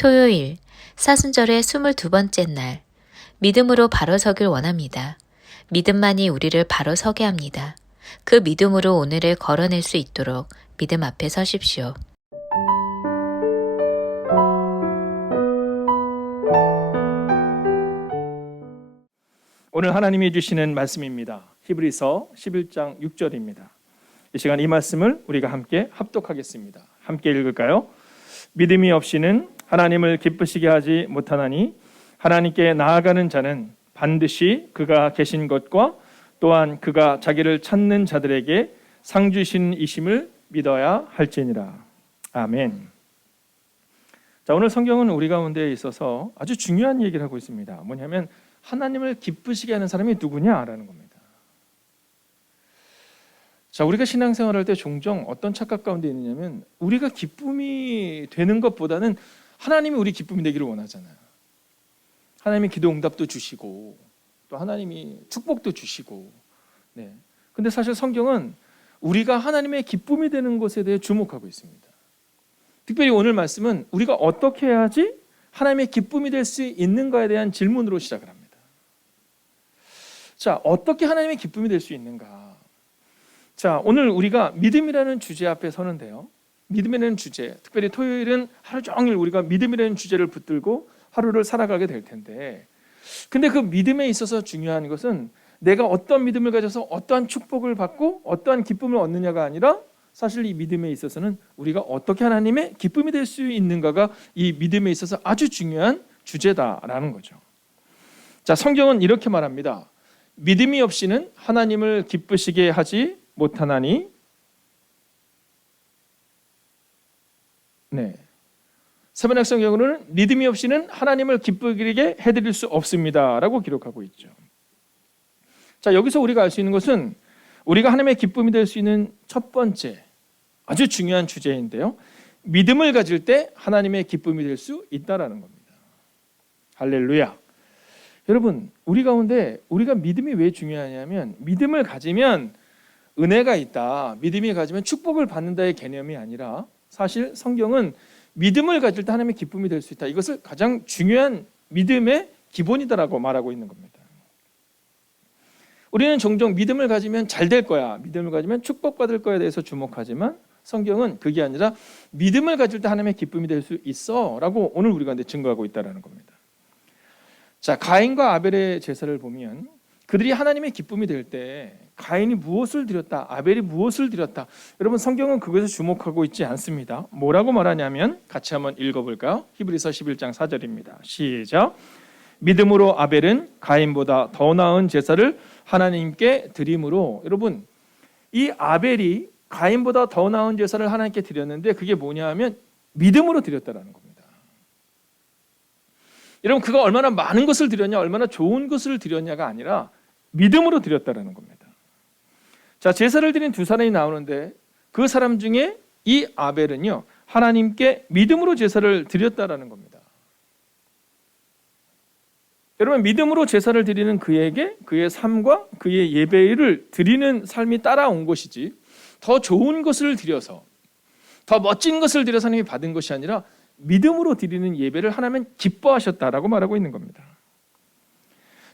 토요일, 사순절의 22번째 날, 믿음으로 바로 서길 원합니다. 믿음만이 우리를 바로 서게 합니다. 그 믿음으로 오늘을 걸어낼 수 있도록 믿음 앞에 서십시오. 오늘 하나님이 주시는 말씀입니다. 히브리서 11장 6절입니다. 이 시간 이 말씀을 우리가 함께 합독하겠습니다. 함께 읽을까요? 믿음이 없이는 하나님을 기쁘시게 하지 못하나니 하나님께 나아가는 자는 반드시 그가 계신 것과 또한 그가 자기를 찾는 자들에게 상 주신 이심을 믿어야 할지니라. 아멘. 자, 오늘 성경은 우리 가운데 있어서 아주 중요한 얘기를 하고 있습니다. 뭐냐면 하나님을 기쁘시게 하는 사람이 누구냐라는 겁니다. 자, 우리가 신앙생활할 때 종종 어떤 착각 가운데 있느냐면 우리가 기쁨이 되는 것보다는 하나님이 우리 기쁨이 되기를 원하잖아요. 하나님이 기도 응답도 주시고 또 하나님이 축복도 주시고. 네. 근데 사실 성경은 우리가 하나님의 기쁨이 되는 것에 대해 주목하고 있습니다. 특별히 오늘 말씀은 우리가 어떻게 해야지 하나님의 기쁨이 될 수 있는가에 대한 질문으로 시작을 합니다. 자, 어떻게 하나님의 기쁨이 될 수 있는가? 자, 오늘 우리가 믿음이라는 주제 앞에 서는데요. 믿음이라는 주제, 특별히 토요일은 하루 종일 우리가 믿음이라는 주제를 붙들고 하루를 살아가게 될 텐데, 근데 그 믿음에 있어서 중요한 것은 내가 어떤 믿음을 가져서 어떠한 축복을 받고 어떠한 기쁨을 얻느냐가 아니라 사실 이 믿음에 있어서는 우리가 어떻게 하나님의 기쁨이 될 수 있는가가 이 믿음에 있어서 아주 중요한 주제다라는 거죠. 자, 성경은 이렇게 말합니다. 믿음이 없이는 하나님을 기쁘시게 하지 못하나니. 네. 세번역 성경으로는 믿음이 없이는 하나님을 기쁘게 해드릴 수 없습니다라고 기록하고 있죠. 자, 여기서 우리가 알 수 있는 것은 우리가 하나님의 기쁨이 될 수 있는 첫 번째 아주 중요한 주제인데요. 믿음을 가질 때 하나님의 기쁨이 될 수 있다라는 겁니다. 할렐루야. 여러분, 우리 가운데 우리가 믿음이 왜 중요하냐면 믿음을 가지면 은혜가 있다, 믿음이 가지면 축복을 받는다의 개념이 아니라 사실 성경은 믿음을 가질 때 하나님의 기쁨이 될 수 있다, 이것을 가장 중요한 믿음의 기본이다라고 말하고 있는 겁니다. 우리는 종종 믿음을 가지면 잘 될 거야, 믿음을 가지면 축복받을 거에 대해서 주목하지만 성경은 그게 아니라 믿음을 가질 때 하나님의 기쁨이 될 수 있어 라고 오늘 우리가 증거하고 있다는 겁니다. 자, 가인과 아벨의 제사를 보면 그들이 하나님의 기쁨이 될 때 가인이 무엇을 드렸다, 아벨이 무엇을 드렸다, 여러분 성경은 그것에 주목하고 있지 않습니다. 뭐라고 말하냐면 같이 한번 읽어볼까요? 히브리서 11장 4절입니다. 시작. 믿음으로 아벨은 가인보다 더 나은 제사를 하나님께 드림으로. 여러분, 이 아벨이 가인보다 더 나은 제사를 하나님께 드렸는데 그게 뭐냐 하면 믿음으로 드렸다라는 겁니다. 여러분, 그가 얼마나 많은 것을 드렸냐, 얼마나 좋은 것을 드렸냐가 아니라 믿음으로 드렸다라는 겁니다. 자, 제사를 드린 두 사람이 나오는데 그 사람 중에 이 아벨은요, 하나님께 믿음으로 제사를 드렸다라는 겁니다. 여러분, 믿음으로 제사를 드리는 그에게 그의 삶과 그의 예배를 드리는 삶이 따라온 것이지 더 좋은 것을 드려서 더 멋진 것을 드려서 하나님이 받은 것이 아니라 믿음으로 드리는 예배를 하나님은 기뻐하셨다라고 말하고 있는 겁니다.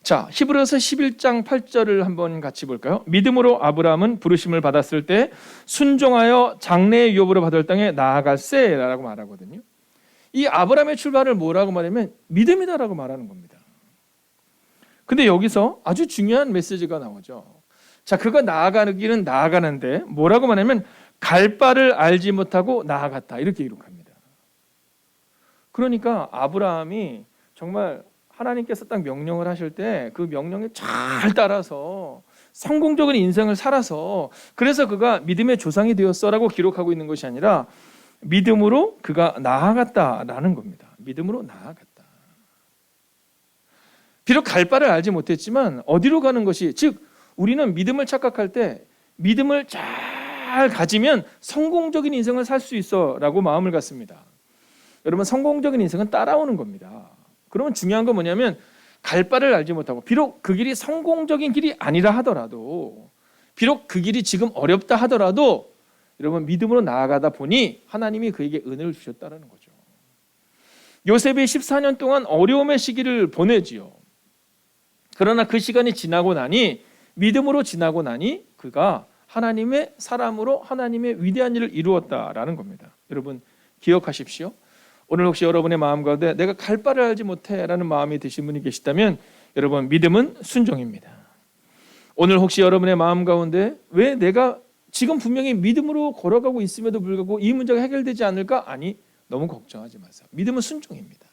자, 히브리서 11장 8절을 한번 같이 볼까요? 믿음으로 아브라함은 부르심을 받았을 때 순종하여 장래의 유업으로 받을 땅에 나아갈세라고 말하거든요. 이 아브라함의 출발을 뭐라고 말하면 믿음이다라고 말하는 겁니다. 근데 여기서 아주 중요한 메시지가 나오죠. 자, 그가 나아가기는 나아가는데 뭐라고 말하면 갈 바를 알지 못하고 나아갔다, 이렇게 기록합니다. 그러니까 아브라함이 정말 하나님께서 딱 명령을 하실 때 그 명령에 잘 따라서 성공적인 인생을 살아서 그래서 그가 믿음의 조상이 되었어라고 기록하고 있는 것이 아니라 믿음으로 그가 나아갔다라는 겁니다. 믿음으로 나아갔다. 비록 갈 바를 알지 못했지만 어디로 가는 것이, 즉 우리는 믿음을 착각할 때 믿음을 잘 가지면 성공적인 인생을 살 수 있어 라고 마음을 갖습니다. 여러분, 성공적인 인생은 따라오는 겁니다. 그러면 중요한 건 뭐냐면 갈 바를 알지 못하고 비록 그 길이 성공적인 길이 아니라 하더라도, 비록 그 길이 지금 어렵다 하더라도 여러분 믿음으로 나아가다 보니 하나님이 그에게 은혜를 주셨다는 거죠. 요셉이 14년 동안 어려움의 시기를 보내지요. 그러나 그 시간이 지나고 나니, 믿음으로 지나고 나니 그가 하나님의 사람으로 하나님의 위대한 일을 이루었다라는 겁니다. 여러분 기억하십시오. 오늘 혹시 여러분의 마음 가운데 내가 갈 바를 알지 못해 라는 마음이 드신 분이 계시다면, 여러분 믿음은 순종입니다. 오늘 혹시 여러분의 마음 가운데 왜 내가 지금 분명히 믿음으로 걸어가고 있음에도 불구하고 이 문제가 해결되지 않을까? 아니, 너무 걱정하지 마세요. 믿음은 순종입니다.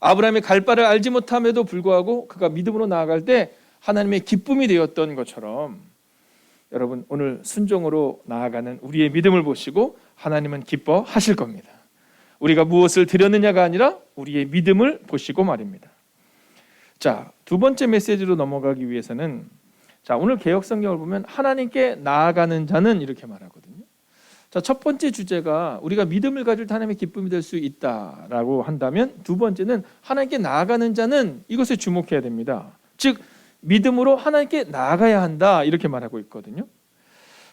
아브라함이 갈 바를 알지 못함에도 불구하고 그가 믿음으로 나아갈 때 하나님의 기쁨이 되었던 것처럼, 여러분 오늘 순종으로 나아가는 우리의 믿음을 보시고 하나님은 기뻐하실 겁니다. 우리가 무엇을 드렸느냐가 아니라 우리의 믿음을 보시고 말입니다. 자, 두 번째 메시지로 넘어가기 위해서는, 자, 오늘 개역 성경을 보면 하나님께 나아가는 자는 이렇게 말하거든요. 자, 첫 번째 주제가 우리가 믿음을 가질 때 하나님의 기쁨이 될 수 있다라고 한다면, 두 번째는 하나님께 나아가는 자는 이것에 주목해야 됩니다. 즉 믿음으로 하나님께 나아가야 한다, 이렇게 말하고 있거든요.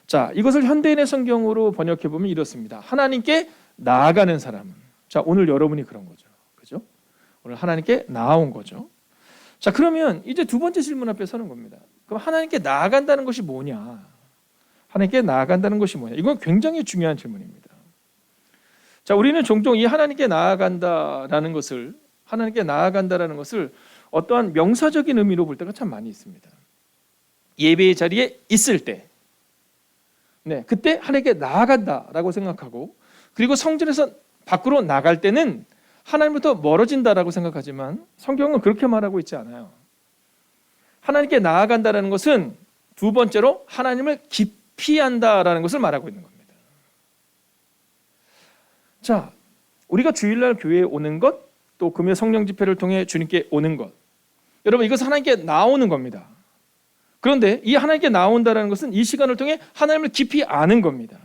자, 이것을 현대인의 성경으로 번역해 보면 이렇습니다. 하나님께 나아가는 사람은, 자, 오늘 여러분이 그런 거죠. 그죠? 오늘 하나님께 나아온 거죠. 자, 그러면 이제 두 번째 질문 앞에 서는 겁니다. 그럼 하나님께 나아간다는 것이 뭐냐? 하나님께 나아간다는 것이 뭐냐? 이건 굉장히 중요한 질문입니다. 자, 우리는 종종 이 하나님께 나아간다라는 것을, 하나님께 나아간다라는 것을 어떠한 명사적인 의미로 볼 때가 참 많이 있습니다. 예배의 자리에 있을 때, 그때 하나님께 나아간다라고 생각하고, 그리고 성전에서 밖으로 나갈 때는 하나님부터 멀어진다라고 생각하지만 성경은 그렇게 말하고 있지 않아요. 하나님께 나아간다라는 것은 두 번째로 하나님을 깊이 한다라는 것을 말하고 있는 겁니다. 자, 우리가 주일날 교회에 오는 것, 또 금요 성령 집회를 통해 주님께 오는 것, 여러분 이것은 하나님께 나오는 겁니다. 그런데 이 하나님께 나온다는 것은 이 시간을 통해 하나님을 깊이 아는 겁니다.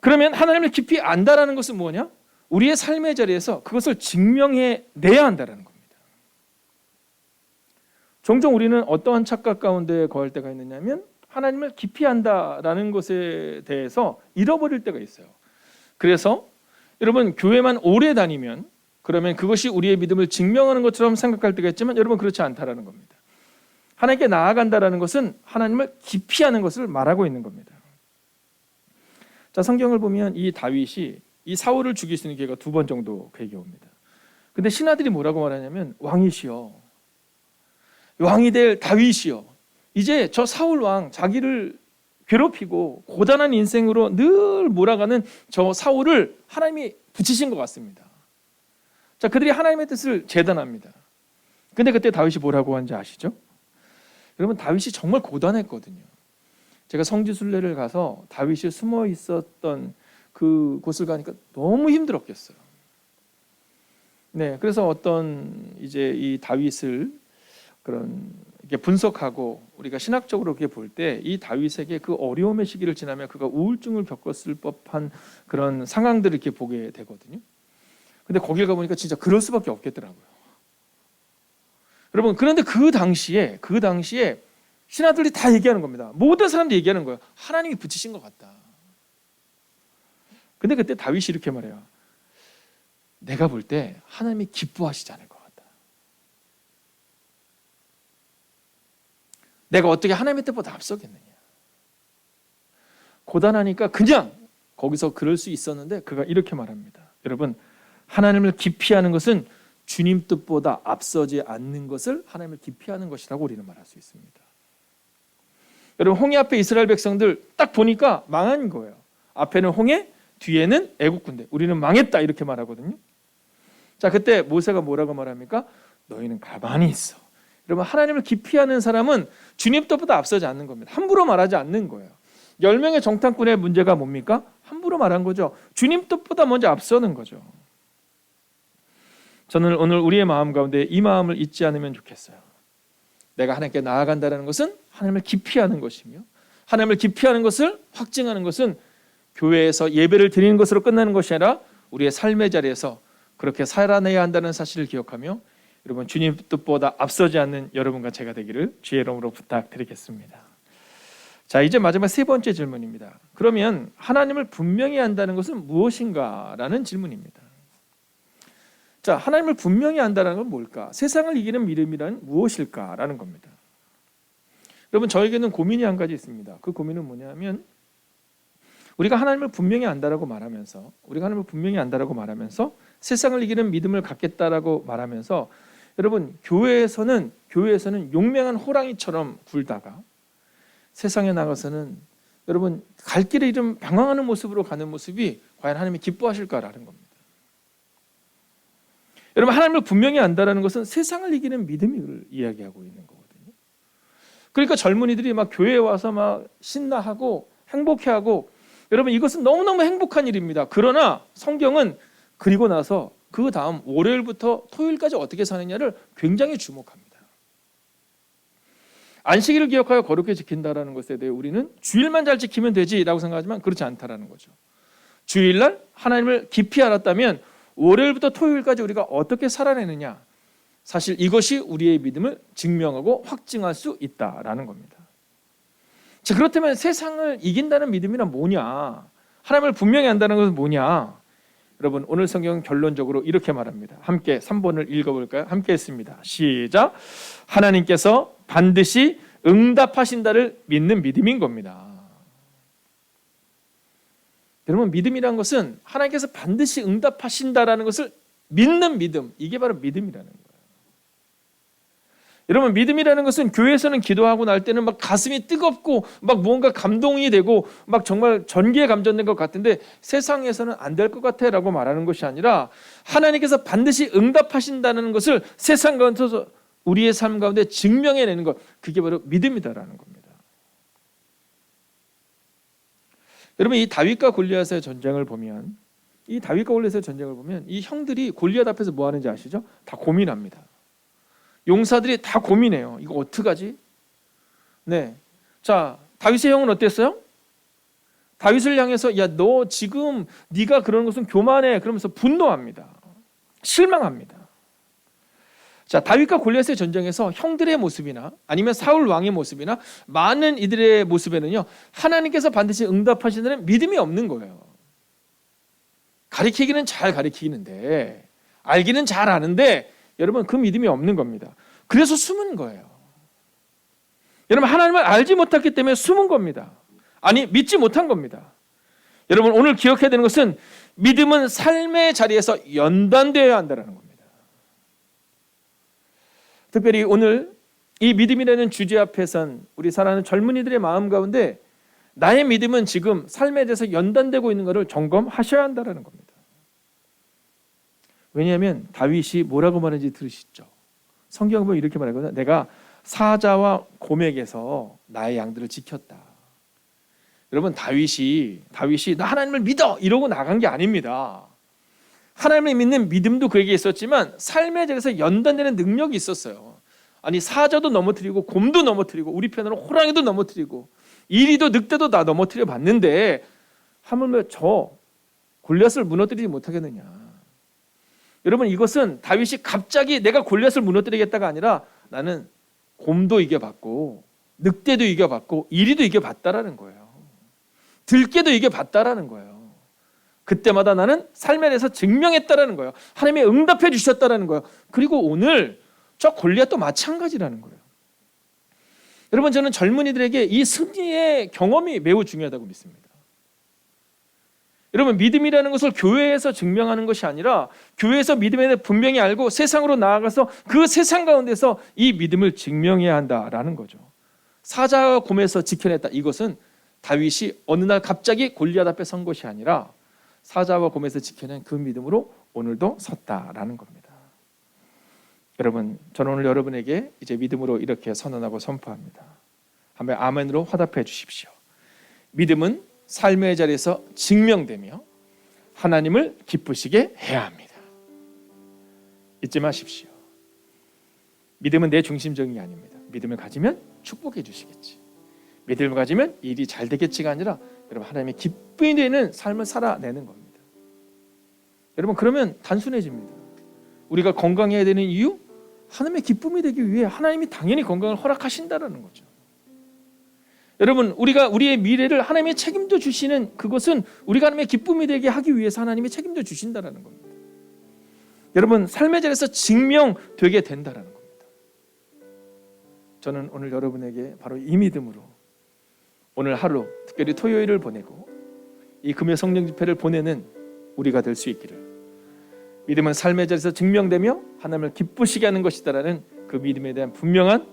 그러면 하나님을 깊이 안다라는 것은 뭐냐? 우리의 삶의 자리에서 그것을 증명해 내야 한다는 겁니다. 종종 우리는 어떠한 착각 가운데 거할 때가 있느냐면, 하나님을 깊이 안다라는 것에 대해서 잃어버릴 때가 있어요. 그래서 여러분 교회만 오래 다니면 그러면 그것이 우리의 믿음을 증명하는 것처럼 생각할 때가 있지만, 여러분 그렇지 않다라는 겁니다. 하나님께 나아간다라는 것은 하나님을 깊이 하는 것을 말하고 있는 겁니다. 자, 성경을 보면 이 다윗이 이 사울을 죽일 수 있는 기회가 두 번 정도 그에게 옵니다. 근데 신하들이 뭐라고 말하냐면, 왕이시여, 왕이 될 다윗이여, 이제 저 사울 왕 자기를 괴롭히고 고단한 인생으로 늘 몰아가는 저 사울을 하나님이 붙이신 것 같습니다. 자, 그들이 하나님의 뜻을 재단합니다. 근데 그때 다윗이 뭐라고 하는지 아시죠? 여러분 다윗이 정말 고단했거든요. 제가 성지순례를 가서 다윗이 숨어 있었던 그 곳을 가니까 너무 힘들었겠어요. 그래서 어떤 이제 이 다윗을 그런 이렇게 분석하고 우리가 신학적으로 이렇게 볼 때, 이 다윗에게 그 어려움의 시기를 지나면 그가 우울증을 겪었을 법한 그런 상황들을 이렇게 보게 되거든요. 근데 거길 가보니까 진짜 그럴 수밖에 없겠더라고요. 여러분, 그런데 그 당시에 신하들이 다 얘기하는 겁니다. 모든 사람들이 얘기하는 거예요. 하나님이 붙이신 것 같다. 근데 그때 다윗이 이렇게 말해요. 내가 볼 때 하나님이 기뻐하시지 않을 것 같다. 내가 어떻게 하나님의 뜻보다 앞서겠느냐. 고단하니까 그냥 거기서 그럴 수 있었는데 그가 이렇게 말합니다. 여러분, 하나님을 기피하는 것은 주님 뜻보다 앞서지 않는 것을 하나님을 기피하는 것이라고 우리는 말할 수 있습니다. 여러분, 홍해 앞에 이스라엘 백성들 딱 보니까 망한 거예요. 앞에는 홍해, 뒤에는 애국 군대. 우리는 망했다 이렇게 말하거든요. 자, 그때 모세가 뭐라고 말합니까? 너희는 가만히 있어. 여러분, 하나님을 기피하는 사람은 주님 뜻보다 앞서지 않는 겁니다. 함부로 말하지 않는 거예요. 10명의 정탐꾼의 문제가 뭡니까? 함부로 말한 거죠. 주님 뜻보다 먼저 앞서는 거죠. 저는 오늘 우리의 마음 가운데 이 마음을 잊지 않으면 좋겠어요. 내가 하나님께 나아간다는 것은 하나님을 기피하는 것이며, 하나님을 기피하는 것을 확증하는 것은 교회에서 예배를 드리는 것으로 끝나는 것이 아니라 우리의 삶의 자리에서 그렇게 살아내야 한다는 사실을 기억하며, 여러분 주님 뜻보다 앞서지 않는 여러분과 제가 되기를 주의 이름으로 부탁드리겠습니다. 자, 이제 마지막 세 번째 질문입니다. 그러면 하나님을 분명히 안다는 것은 무엇인가? 라는 질문입니다. 자, 하나님을 분명히 안다는 건 뭘까? 세상을 이기는 믿음이란 무엇일까라는 겁니다. 여러분, 저에게는 고민이 한 가지 있습니다. 그 고민은 뭐냐면, 우리가 하나님을 분명히 안다라고 말하면서 세상을 이기는 믿음을 갖겠다라고 말하면서, 여러분, 교회에서는 용맹한 호랑이처럼 굴다가 세상에 나가서는 여러분 갈 길을 잃은 방황하는 모습으로 가는 모습이 과연 하나님이 기뻐하실까라는 겁니다. 여러분, 하나님을 분명히 안다라는 것은 세상을 이기는 믿음을 이야기하고 있는 거거든요. 그러니까 젊은이들이 막 교회에 와서 막 신나하고 행복해하고, 여러분, 이것은 너무너무 행복한 일입니다. 그러나 성경은 그리고 나서 그 다음 월요일부터 토요일까지 어떻게 사느냐를 굉장히 주목합니다. 안식일을 기억하여 거룩히 지킨다라는 것에 대해 우리는 주일만 잘 지키면 되지라고 생각하지만 그렇지 않다라는 거죠. 주일날 하나님을 깊이 알았다면 월요일부터 토요일까지 우리가 어떻게 살아내느냐, 사실 이것이 우리의 믿음을 증명하고 확증할 수 있다라는 겁니다. 자, 그렇다면 세상을 이긴다는 믿음이란 뭐냐? 하나님을 분명히 안다는 것은 뭐냐? 여러분, 오늘 성경은 결론적으로 이렇게 말합니다. 함께 3번을 읽어볼까요? 함께 했습니다. 시작. 하나님께서 반드시 응답하신다를 믿는 믿음인 겁니다. 여러분, 믿음이라는 것은 하나님께서 반드시 응답하신다라는 것을 믿는 믿음, 이게 바로 믿음이라는 거예요. 여러분, 믿음이라는 것은 교회에서는 기도하고 날 때는 막 가슴이 뜨겁고 막 무언가 감동이 되고 막 정말 전기에 감전된 것 같은데 세상에서는 안 될 것 같아 라고 말하는 것이 아니라, 하나님께서 반드시 응답하신다는 것을 세상 가운데서 우리의 삶 가운데 증명해내는 것, 그게 바로 믿음이다라는 겁니다. 여러분, 이 다윗과 골리앗의 전쟁을 보면 이 형들이 골리앗 앞에서 뭐 하는지 아시죠? 다 고민합니다. 용사들이 다 고민해요. 이거 어떡하지? 네. 자, 다윗의 형은 어땠어요? 다윗을 향해서 야, 너 지금 네가 그러는 것은 교만해, 그러면서 분노합니다. 실망합니다. 자, 다윗과 골리앗의 전쟁에서 형들의 모습이나 아니면 사울 왕의 모습이나 많은 이들의 모습에는요, 하나님께서 반드시 응답하시는 믿음이 없는 거예요. 가리키기는 잘 가리키는데, 알기는 잘 아는데, 여러분, 그 믿음이 없는 겁니다. 그래서 숨은 거예요. 여러분, 하나님을 알지 못했기 때문에 숨은 겁니다. 아니, 믿지 못한 겁니다. 여러분, 오늘 기억해야 되는 것은 믿음은 삶의 자리에서 연단되어야 한다는 겁니다. 특별히 오늘 이 믿음이라는 주제 앞에선 우리 사랑하는 젊은이들의 마음 가운데 나의 믿음은 지금 삶에 대해서 연단되고 있는 것을 점검하셔야 한다는 겁니다. 왜냐하면 다윗이 뭐라고 말하는지 들으시죠? 성경을 보면 이렇게 말하거든요. 내가 사자와 곰에게서 나의 양들을 지켰다. 여러분, 다윗이 나 하나님을 믿어 이러고 나간 게 아닙니다. 하나님을 믿는 믿음도 그에게 있었지만 삶의 자리에서 연단되는 능력이 있었어요. 아니, 사자도 넘어뜨리고 곰도 넘어뜨리고 우리 편으로 호랑이도 넘어뜨리고 이리도 늑대도 다 넘어뜨려 봤는데 하물며 저 골리앗을 무너뜨리지 못하겠느냐. 여러분, 이것은 다윗이 갑자기 내가 골리앗을 무너뜨리겠다가 아니라 나는 곰도 이겨봤고 늑대도 이겨봤고 이리도 이겨봤다라는 거예요. 들깨도 이겨봤다라는 거예요. 그때마다 나는 삶에 대해서 증명했다라는 거예요. 하나님이 응답해 주셨다라는 거예요. 그리고 오늘 저 골리앗도 마찬가지라는 거예요. 여러분, 저는 젊은이들에게 이 승리의 경험이 매우 중요하다고 믿습니다. 여러분, 믿음이라는 것을 교회에서 증명하는 것이 아니라 교회에서 믿음에 대해 분명히 알고 세상으로 나아가서 그 세상 가운데서 이 믿음을 증명해야 한다라는 거죠. 사자와 곰에서 지켜냈다. 이것은 다윗이 어느 날 갑자기 골리앗 앞에 선 것이 아니라 사자와 곰에서 지켜낸 그 믿음으로 오늘도 섰다라는 겁니다. 여러분, 저는 오늘 여러분에게 이제 믿음으로 이렇게 선언하고 선포합니다. 한번 아멘으로 화답해 주십시오. 믿음은 삶의 자리에서 증명되며 하나님을 기쁘시게 해야 합니다. 잊지 마십시오. 믿음은 내 중심적인 게 아닙니다. 믿음을 가지면 축복해 주시겠지. 믿음을 가지면 일이 잘 되겠지가 아니라 여러분, 하나님의 기쁨이 되는 삶을 살아내는 겁니다. 여러분, 그러면 단순해집니다. 우리가 건강해야 되는 이유? 하나님의 기쁨이 되기 위해 하나님이 당연히 건강을 허락하신다라는 거죠. 여러분, 우리가 우리의 미래를 하나님이 책임져 주시는 그것은 우리가 하나님의 기쁨이 되게 하기 위해서 하나님이 책임져 주신다라는 겁니다. 여러분 삶의 자리에서 증명되게 된다라는 겁니다. 저는 오늘 여러분에게 바로 이 믿음으로 오늘 하루, 특별히 토요일을 보내고 이 금요 성령 집회를 보내는 우리가 될 수 있기를, 믿음은 삶의 자리에서 증명되며 하나님을 기쁘시게 하는 것이다라는 그 믿음에 대한 분명한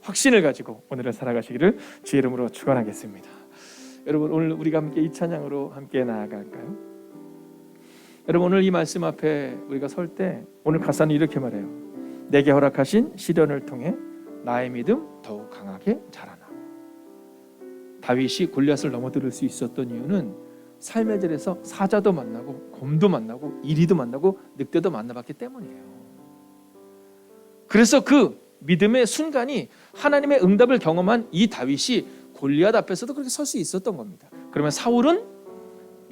확신을 가지고 오늘을 살아가시기를 주의 이름으로 축원하겠습니다. 여러분, 오늘 우리가 함께 이 찬양으로 함께 나아갈까요? 여러분, 오늘 이 말씀 앞에 우리가 설 때 오늘 가사는 이렇게 말해요. 내게 허락하신 시련을 통해 나의 믿음 더욱 강하게 자라나. 다윗이 골리앗을 넘어뜨릴 수 있었던 이유는 삶의 자리에서 사자도 만나고 곰도 만나고 이리도 만나고 늑대도 만나봤기 때문이에요. 그래서 그 믿음의 순간이 하나님의 응답을 경험한 이 다윗이 골리앗 앞에서도 그렇게 설 수 있었던 겁니다. 그러면 사울은,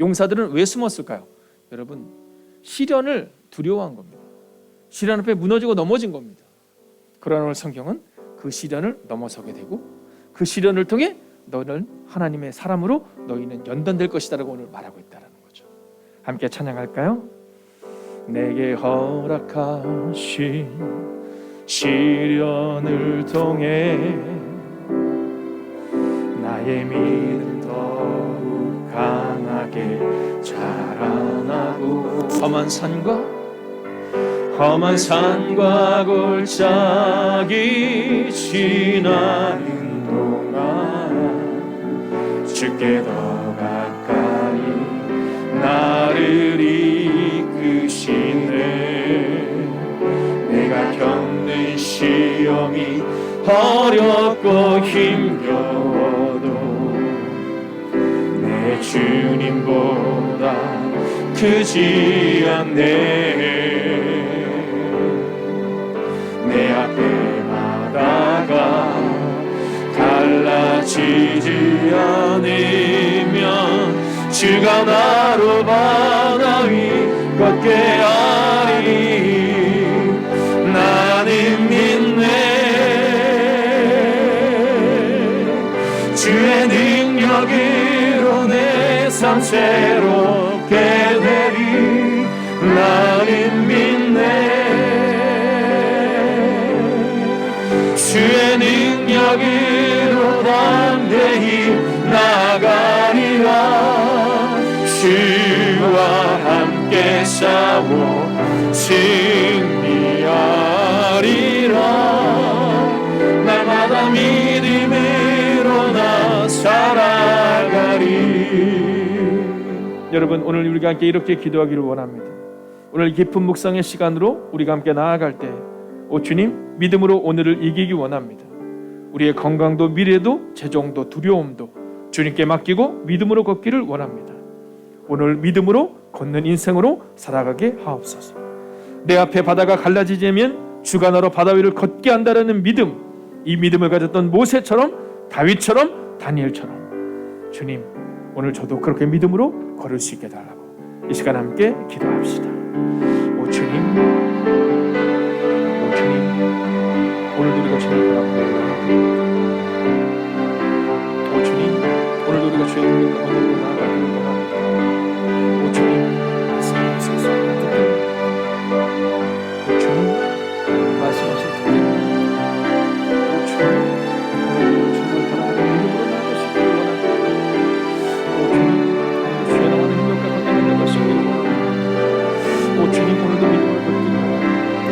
용사들은 왜 숨었을까요? 여러분, 시련을 두려워한 겁니다. 시련 앞에 무너지고 넘어진 겁니다. 그러나 오늘 성경은 그 시련을 넘어서게 되고 그 시련을 통해 너는 하나님의 사람으로 너희는 연단될 것이다라고 오늘 말하고 있다는 거죠. 함께 찬양할까요? 내게 허락하신 시련을 통해 나의 믿음 더욱 강하게 자라나고 험한 산과 골짜기 지나는 동안 주께 더 가까이 나를 이끄시네. 내가 겪는 시험이 어렵고 힘겨워도 내 주님보다 크지 않네. 내 앞에 바다가 갈라지지 않으면 주가 나로 바다 위 걷게 하리. 나는 믿네. 주의 능력으로 내 삶 새롭게 되리. 나는 믿네. 주의 능력으로 담대히 나가리라. 주와 함께 싸워 승리하리라. 날마다 믿음으로 나 살아가리. 여러분, 오늘 우리가 함께 이렇게 기도하기를 원합니다. 오늘 깊은 묵상의 시간으로 우리가 함께 나아갈 때, 오 주님, 믿음으로 오늘을 이기기 원합니다. 우리의 건강도 미래도 재정도 두려움도 주님께 맡기고 믿음으로 걷기를 원합니다. 오늘 믿음으로 걷는 인생으로 살아가게 하옵소서. 내 앞에 바다가 갈라지자면 주가 나로 바다 위를 걷게 한다는 믿음, 이 믿음을 가졌던 모세처럼, 다윗처럼, 다니엘처럼 주님, 오늘 저도 그렇게 믿음으로 걸을 수 있게 달라고 이 시간 함께 기도합시다. 오 주님, 오늘도 우리가 주님을 바라보고, 오 주님, 오늘도 우리가 주의 능력과 언약으로 나아가기를 원합니다. 오 주님, 말씀하소서. 오 주님, 말씀하실 때, 오 주님, 오늘도 주님을 바라보고 믿음으로 나아가시기를 원합니다. 오 주님, 오늘도 주의 나와 능력과 언약을 나가시기를 원합니다. 오 주님, 오늘도 믿음을 걷기를 원합니다.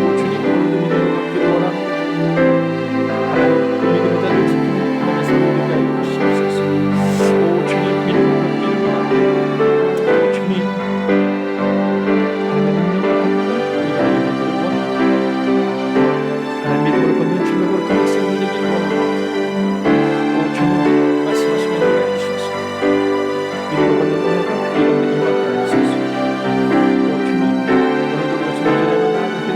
오 주님, 오늘도 믿음을 걷기를 원합니다. 하나님, 그 믿음의 자를 지키는 하나님의 삶을 되게 하여 주시옵소서. 오 주님, 믿음을 걷기를 원합니다. 오 주님, 하나님의 능력을 걷기를 우리가 이기기를 원합니다. 하나님 믿음으로 걷는 주님으로 가는 삶을 되기를 원합니다. 오 주님, 말씀하시면 되게 하여 주시옵소서. 믿음으로 걷는 은혜가 우리 가운데 임하게 하여 주시옵소서. 오 주님, 오늘도 우리가 주님 앞에 나아가기를 원합니다.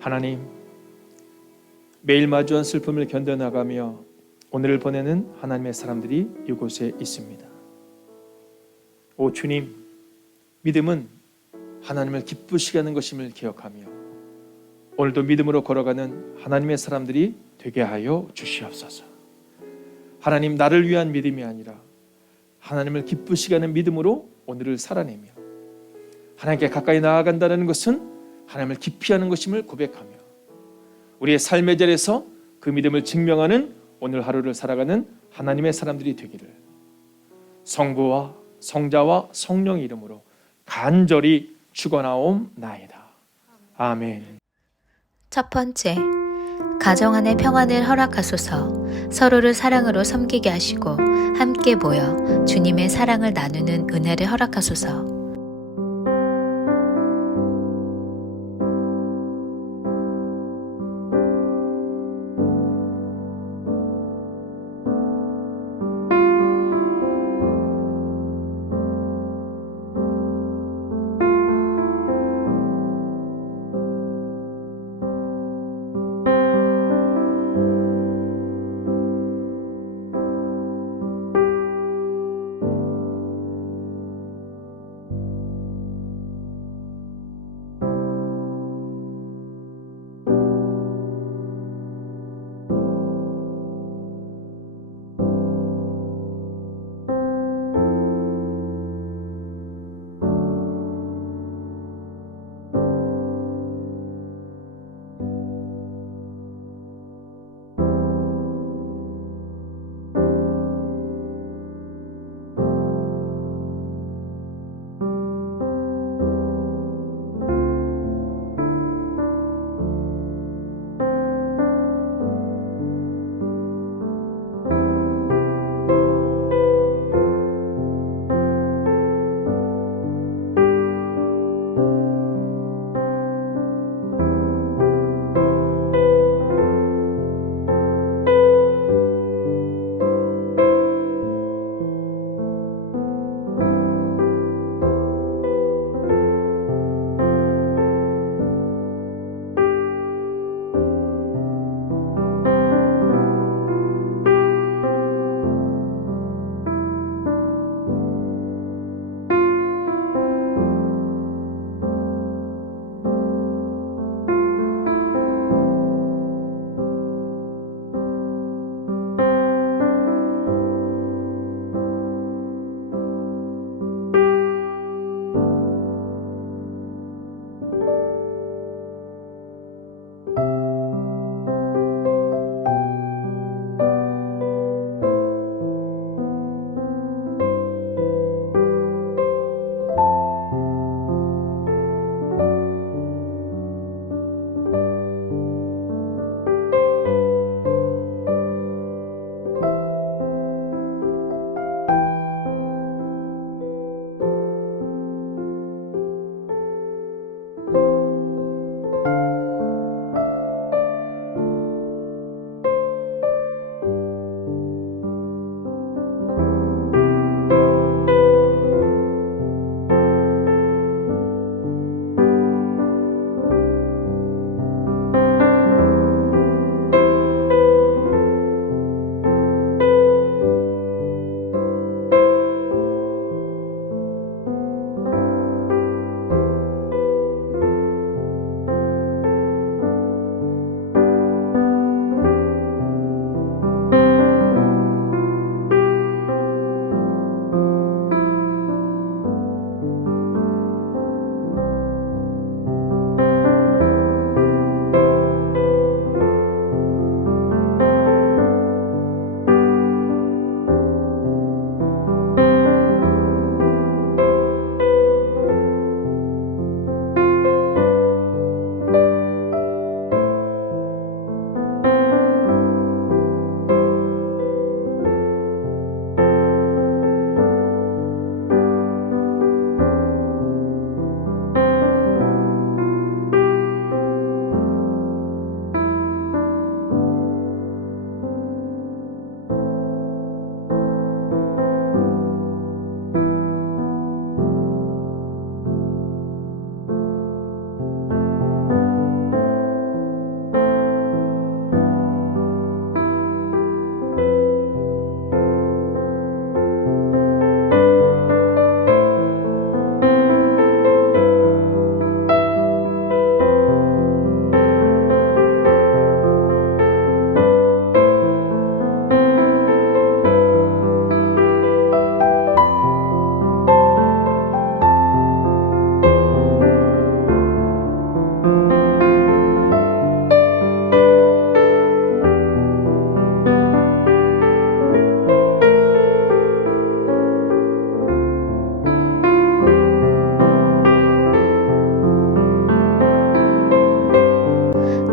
하나님, 매일 마주한 슬픔을 견뎌나가며 오늘을 보내는 하나님의 사람들이 이곳에 있습니다. 오 주님, 믿음은 하나님을 기쁘시게 하는 것임을 기억하며 오늘도 믿음으로 걸어가는 하나님의 사람들이 되게 하여 주시옵소서. 하나님, 나를 위한 믿음이 아니라 하나님을 기쁘시게 하는 믿음으로 오늘을 살아내며 하나님께 가까이 나아간다는 것은 하나님을 기피하는 것임을 고백하며 우리의 삶의 자리에서 그 믿음을 증명하는 오늘 하루를 살아가는 하나님의 사람들이 되기를 성부와 성자와 성령의 이름으로 간절히 축원하옵나이다. 아멘. 첫 번째, 가정 안의 평안을 허락하소서. 서로를 사랑으로 섬기게 하시고 함께 모여 주님의 사랑을 나누는 은혜를 허락하소서.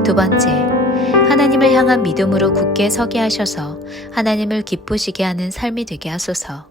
두 번째, 하나님을 향한 믿음으로 굳게 서게 하셔서 하나님을 기쁘시게 하는 삶이 되게 하소서.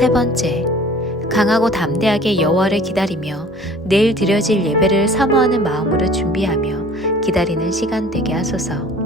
세 번째, 강하고 담대하게 여호와를 기다리며 내일 드려질 예배를 사모하는 마음으로 준비하며 기다리는 시간 되게 하소서.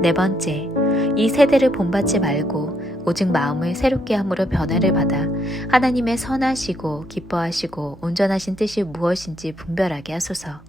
네 번째, 이 세대를 본받지 말고 오직 마음을 새롭게 함으로 변화를 받아 하나님의 선하시고 기뻐하시고 온전하신 뜻이 무엇인지 분별하게 하소서.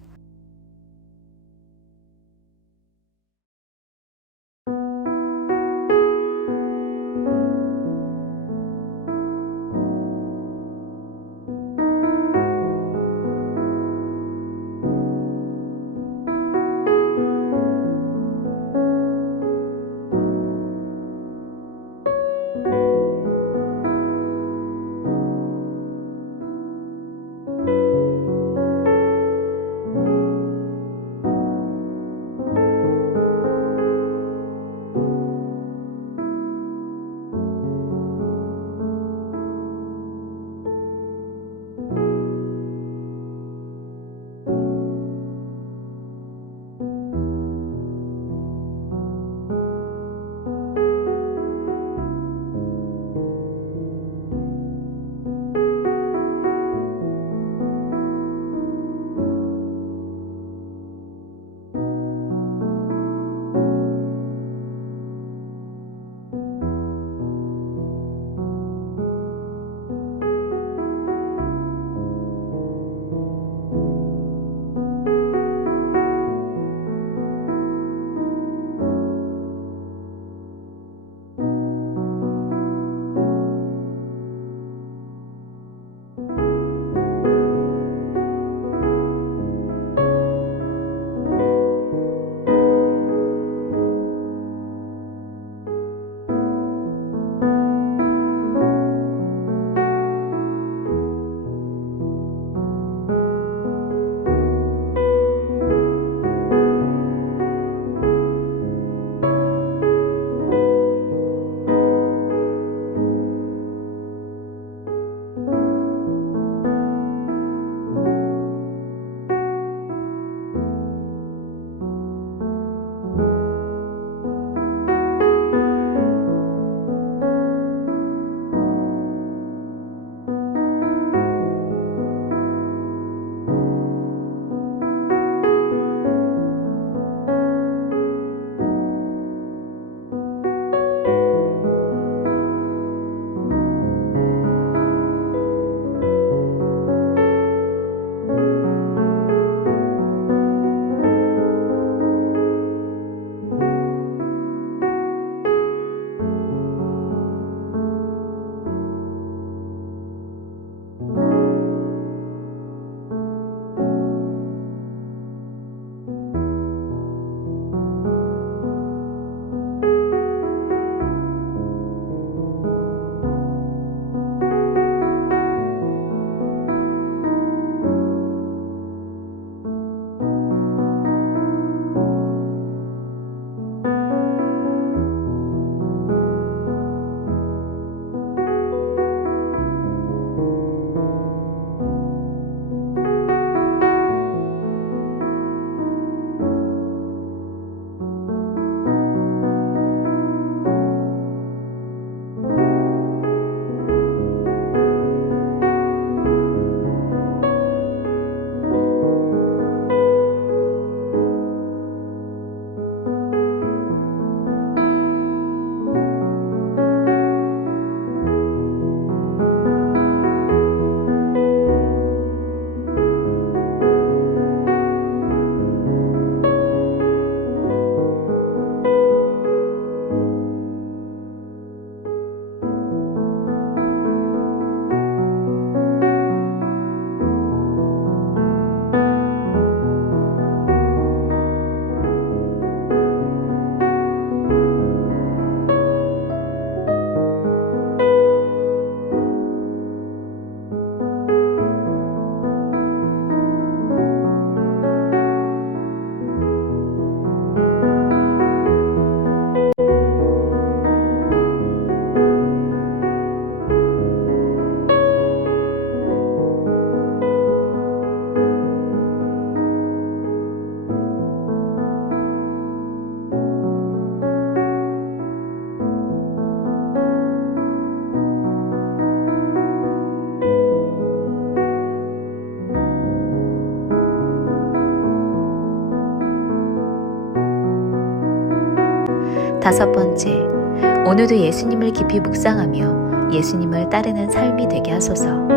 5번째, 오늘도 예수님을 깊이 묵상하며 예수님을 따르는 삶이 되게 하소서.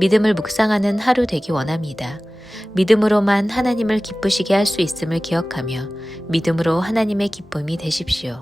믿음을 묵상하는 하루 되기 원합니다. 믿음으로만 하나님을 기쁘시게 할 수 있음을 기억하며 믿음으로 하나님의 기쁨이 되십시오.